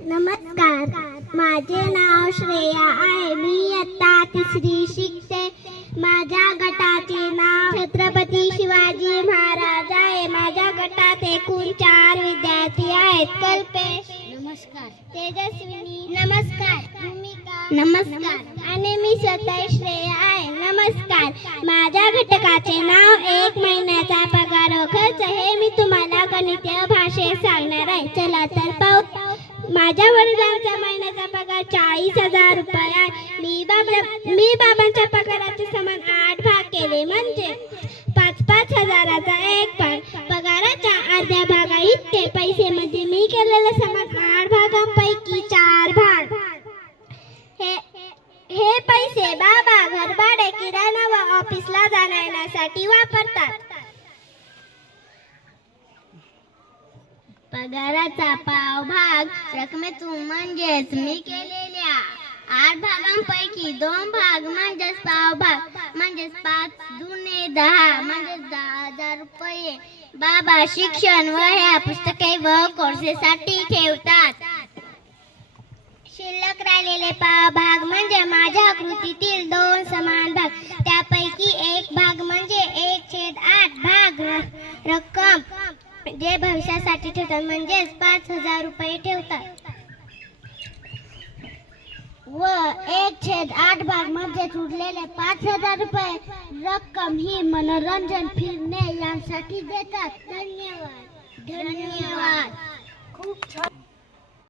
नमस्कार. माझे नाव श्रेया आहे. मी इयत्ता तिसरी शिकते. माझ्या गटाचे नाव छत्रपती शिवाजी महाराज आहे. माझ्या गटात एकूण चार विद्यार्थी आहेत. कल्पेश नमस्कार. तेजस्विनी नमस्कार. भूमिका नमस्कार. आणि मी स्वतः श्रेया आहे. नमस्कार. माझ्या घटकाचे नाव एक महिन्याचा पगार खर्च हे मी तुम्हाला गणितीय भाषेत सांगणार आहे. चला तर पाहू. माझ्या वडिलांच्या महिन्याचा पगार चाळीस हजार रुपये आहे. मी बाबा मी बाबांच्या पगाराचे समान आठ भाग केले म्हणजे पाच पाच हजाराचा एक भाग. पगाराच्या अर्ध्या भागा इतके पैसे म्हणजे मी केलेले समान आठ भागांपैकी चार भाग. हे हे पैसे बाबा घरभाडे किराणा व ऑफिसला जाण्यासाठी वापरतात. पगाराचा पाव भाग रकमेतून म्हणजेच मी केलेल्या आठ भागांपैकी दोन भाग म्हणजेच पाव भाग म्हणजेच पाच दुने दहा म्हणजेच दहा हजार रुपये. बाबा शिक्षण व ह्या पुस्तके व कोर्सेसाठी ठेवतात. शिल्लक राहिलेले पाव भाग म्हणजे माझ्या कृतीतील दोन समान भाग. त्यापैकी एक भाग म्हणजे एक छेद आठ भाग. रक्कम जे भविष्यासाठी ठेवतात म्हणजेच पाच हजार रुपये ठेवतात. व एक छेद आठ भागमध्ये उरलेले पाच हजार रुपये रक्कम ही मनोरंजन फिरणे यांसाठी देतात. धन्यवाद. धन्यवाद. खूप छान.